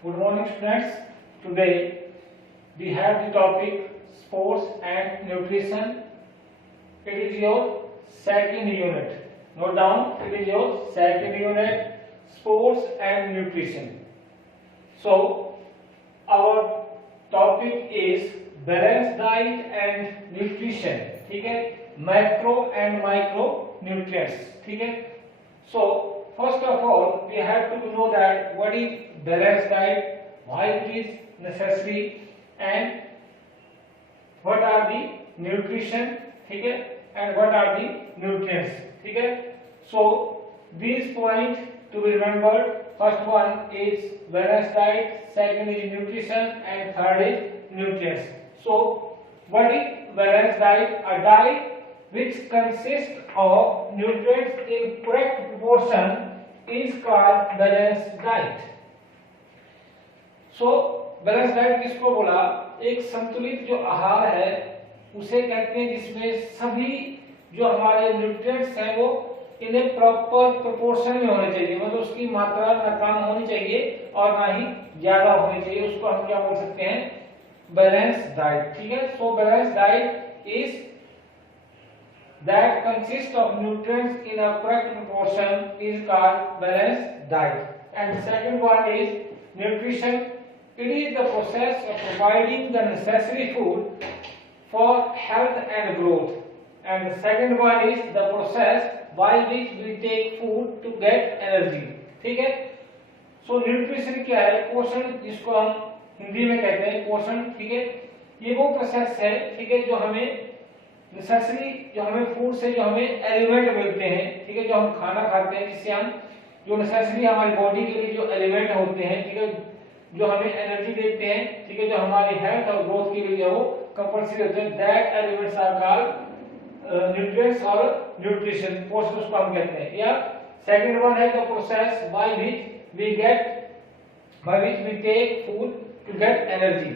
Good morning students. Today we have the topic sports and nutrition. It is your second unit. Note down, it is your second unit, sports and nutrition. So our topic is balanced diet and nutrition. ठीक है, macro and micro nutrients. ठीक है. So first of all we have to know that what is balanced diet, why it is necessary, and what are the nutrition. ठीक है, and what are the nutrients. ठीक है. So these points to be remembered. First one is balanced diet, second is nutrition, and third is nutrients. So what is balanced diet? A diet which consists of nutrients in correct proportion is called balanced diet. So balanced diet किसको बोला? एक संतुलित जो आहार है उसे कहते हैं जिसमें सभी जो हमारे न्यूट्रिएंट्स हैं वो इन्हें प्रॉपर प्रोपोर्शन में होने चाहिए, मतलब उसकी मात्रा न कम होनी चाहिए और ना ही ज्यादा होनी चाहिए. उसको हम क्या बोल सकते हैं? Balance diet. ठीक है. So balance diet is that consists of nutrients in a correct proportion is called balanced diet. And the second one is nutrition. It is the process of providing the necessary food for health and growth. And the second one is the process by which we take food to get energy. ठीक है. So nutrition क्या है? पोषण, जिसको हम हिंदी में कहते हैं पोषण. ठीक है. ये वो प्रोसेस है, ठीक है, जो हमें नेसेसरी, जो हमें फूड से जो हमें एलिमेंट मिलते हैं, ठीक है, जो हम खाना खाते हैं जिससे हम जो नेसेसरी हमारी बॉडी के लिए जो एलिमेंट होते हैं, ठीक है, जो हमें एनर्जी देते हैं, ठीक है, जो हमारी हेल्थ और ग्रोथ के लिए वो कंपल्सरी होते हैं, that elements are called nutrients और न्यूट्रिशन. पोषण उसको हम कहते हैं. या सेकंड वन है the process by which we take food to get energy.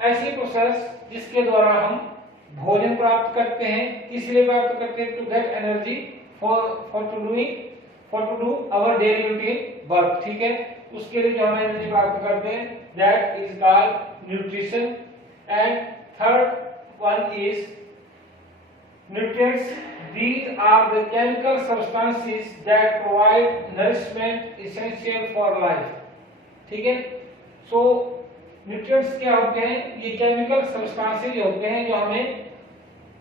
ऐसी प्रोसेस जिसके द्वारा हम भोजन प्राप्त करते हैं. इसलिए प्राप्त करते हैं to get energy for to do our daily routine work. ठीक है. उसके लिए जो हम एनर्जी प्राप्त करते हैं that is called nutrition. And third one is nutrients. These are the chemical substances that provide nourishment essential for life. ठीक है. So न्यूट्रिएंट्स क्या होते हैं? ये केमिकल सब्सटेंसेस होते हैं जो हमें,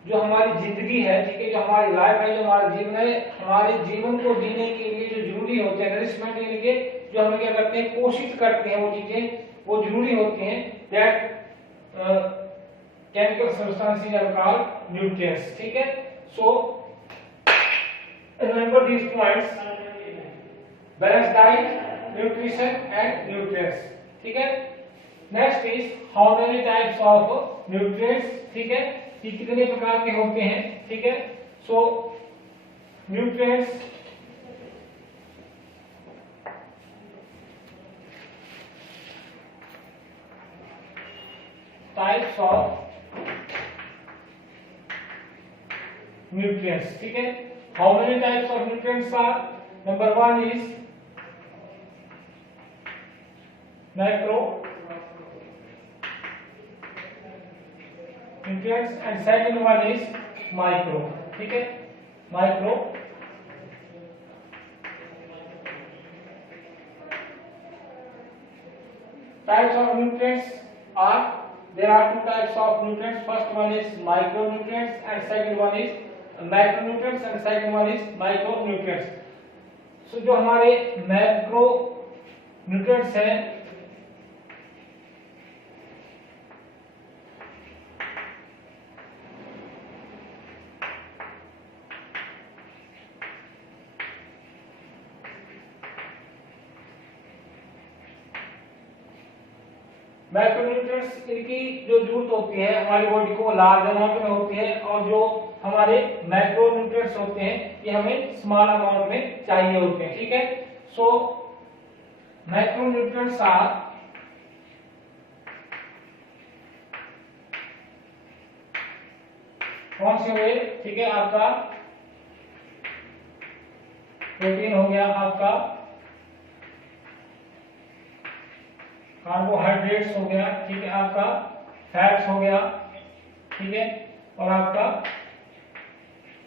जो हमारी जिंदगी है, ठीक है, जो हमारी लाइफ है, जो हमारा जीवन है, हमारे जीवन को जीने के लिए जो जरूरी होते हैं, नरिशमेंट के लिए जो हमें क्या करते हैं, पोषित करते हैं, वो चीजें वो जरूरी होती हैं. That chemical substances are called nutrients. ठीक है. So remember these points: balance diet, nutrition and nutrients. ठीक है. Next is how many types of nutrients. ठीक है, ये कितने प्रकार के होते हैं. ठीक है. So nutrients types of nutrients. ठीक है. How many types of nutrients are? Number one is macro nutrients and second one is micro. ठीक है. micro. Types of nutrients are, there are two types of nutrients. First one is micronutrients and second one is macronutrients and second one is micronutrients. So जो हमारे macro nutrients हैं, macronutrients, इनकी जो जरूरत होती है हमारी बॉडी को लार्ज अमाउंट में होती है, और जो हमारे मैक्रोन्यूट्रिएंट्स होते हैं ये हमें स्मॉल अमाउंट में चाहिए होते हैं. ठीक है. सो मैक्रोन्यूट्रिएंट्स आर कौन से हुए? ठीक है. आपका प्रोटीन हो गया, आपका कार्बोहाइड्रेट्स हो गया, ठीक है, आपका फैट्स हो गया, ठीक है, और आपका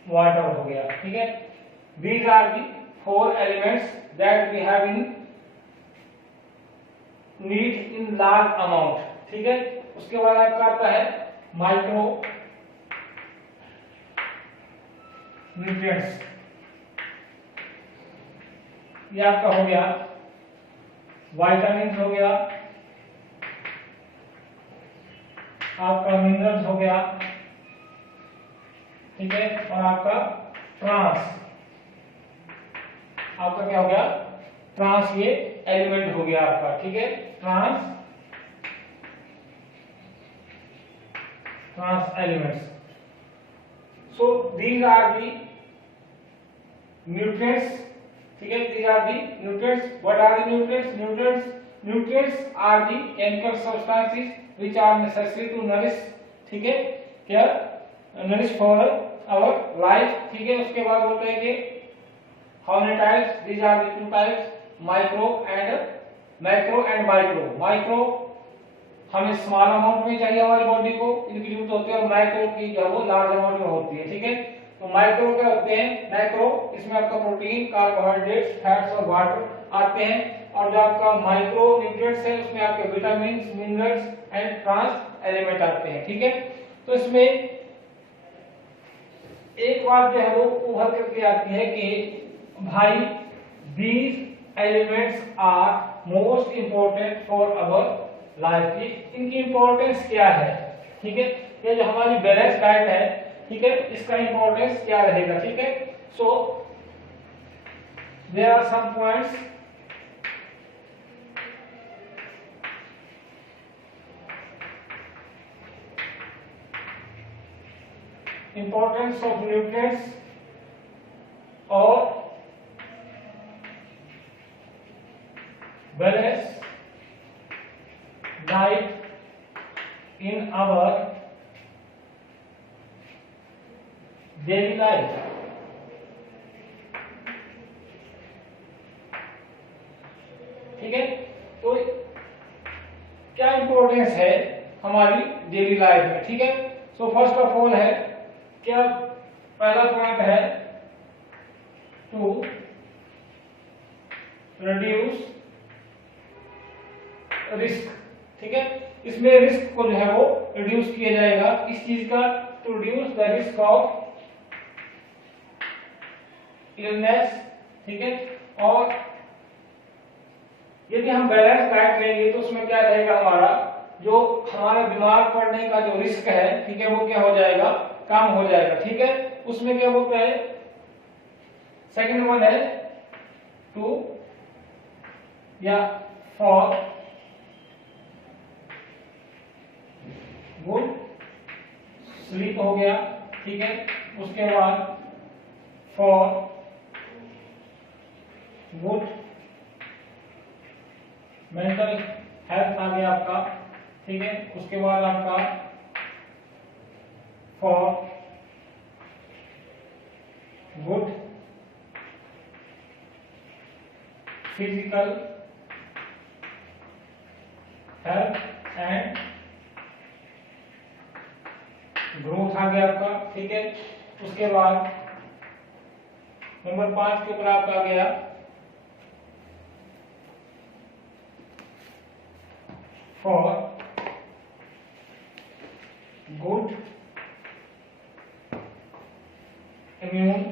वाटर हो गया, ठीक है। These are the four elements that we have in need in large amount, ठीक है। उसके बाद आपका आता है माइक्रो न्यूट्रिएंट्स, ये आपका हो गया विटामिन हो गया, आपका मिनरल्स हो गया, ठीक है, और आपका आपका क्या हो गया, ट्रांस ये एलिमेंट हो गया आपका, ठीक है, trans elements. So these are the nutrients, ठीक है, these are the nutrients. What are the nutrients? Nutrients are the chemical substances which are necessary to nourish, ठीक है, क्या nourish for our life, ठीक है। उसके बाद बोलते हैं कि how many types? These are the two types, macro and micro. Micro हमें स्मॉल अमाउंट में चाहिए हमारी बॉडी को, इनकी यूज होती है, और माइक्रो की जो वो लार्ज अमाउंट में होती है, ठीक है। तो माइक्रो क्या होते हैं, मैक्रो, इसमें आपका प्रोटीन, कार्बोहाइड्रेट्स, फैट्स और वाटर आते हैं, और जो आपका माइक्रो न्यूट्रिएंट्स है उसमें आपके vitamin, minerals and trans element आते हैं, ठीक है। तो इसमें एक बात जो है वो उभर करके आती है कि भाई these elements are most important for our life, इनकी इंपॉर्टेंस क्या है, ठीक है। ये जो हमारी बैलेंस डाइट है, ठीक है, इसका इंपॉर्टेंस क्या रहेगा, ठीक है। So there are some points, importance of nutrients और balance diet in our daily life, ठीक है। तो क्या इंपॉर्टेंस है हमारी डेली लाइफ में, ठीक है। सो फर्स्ट ऑफ ऑल है क्या, पहला पॉइंट है टू रिड्यूस रिस्क, ठीक है। इसमें रिस्क को जो है वो रिड्यूस किया जाएगा, इस चीज का, to reduce the risk of illness, ठीक है। और यदि हम बैलेंस डाइट लेंगे तो उसमें क्या रहेगा, हमारा जो हमारा बीमार पड़ने का जो रिस्क है, ठीक है, वो क्या हो जाएगा, कम हो जाएगा, ठीक है। उसमें क्या बोलते हैं, सेकंड वन है टू या फॉर गुड स्लीप हो गया, ठीक है। उसके बाद फॉर गुड मेंटल हेल्थ आ गया आपका, ठीक है। उसके बाद आपका for good physical health and growth आ गया आपका, ठीक है। उसके बाद नंबर 5 के ऊपर आपका आ गया फॉर गुड इम्यून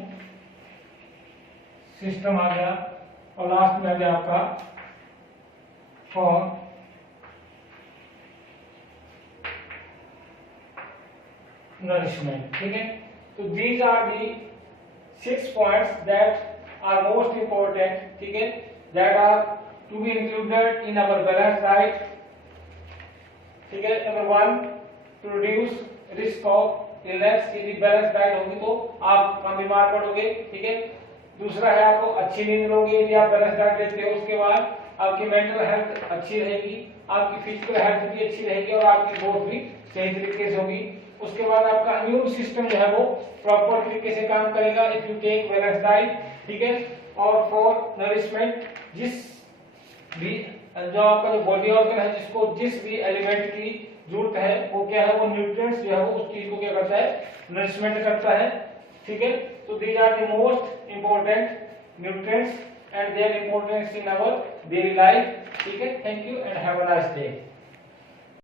सिस्टम आ गया, और लास्ट में आ गया आपका फॉर नरिशमेंट, ठीक है। तो these are the 6 points that are most important, ठीक है, that are to be included in our balance diet, ठीक है। Number 1 to reduce risk of illness, यदि बैलेंस डाइट होगी तो आप कम बीमार पड़ोगे, ठीक है। दूसरा है आपको अच्छी नींद लोगे यदि आप बैलेंस डाइट लेते हो, उसके बाद आपकी मेंटल हेल्थ अच्छी रहेगी, आपकी फिजिकल हेल्थ भी अच्छी रहेगी, और आपकी ग्रोथ भी सही तरीके से होगी। उसके बाद आपका इम्यून सिस्टम जो है वो प्रॉपर तरीके से काम करेगा if you take balance diet, ठीक है। और फॉर नरिशमेंट, जिस भी जो आपका जो बॉडी ऑर्गन है, जिसको जिस भी एलिमेंट की जरूरत है, वो क्या है, वो न्यूट्रिएंट्स जो है वो उस चीज को क्या करता है, नरिशमेंट करता है। ठीक है, तो these are the most important nutrients and their importance in our daily life. ठीक है, thank you and have a nice day.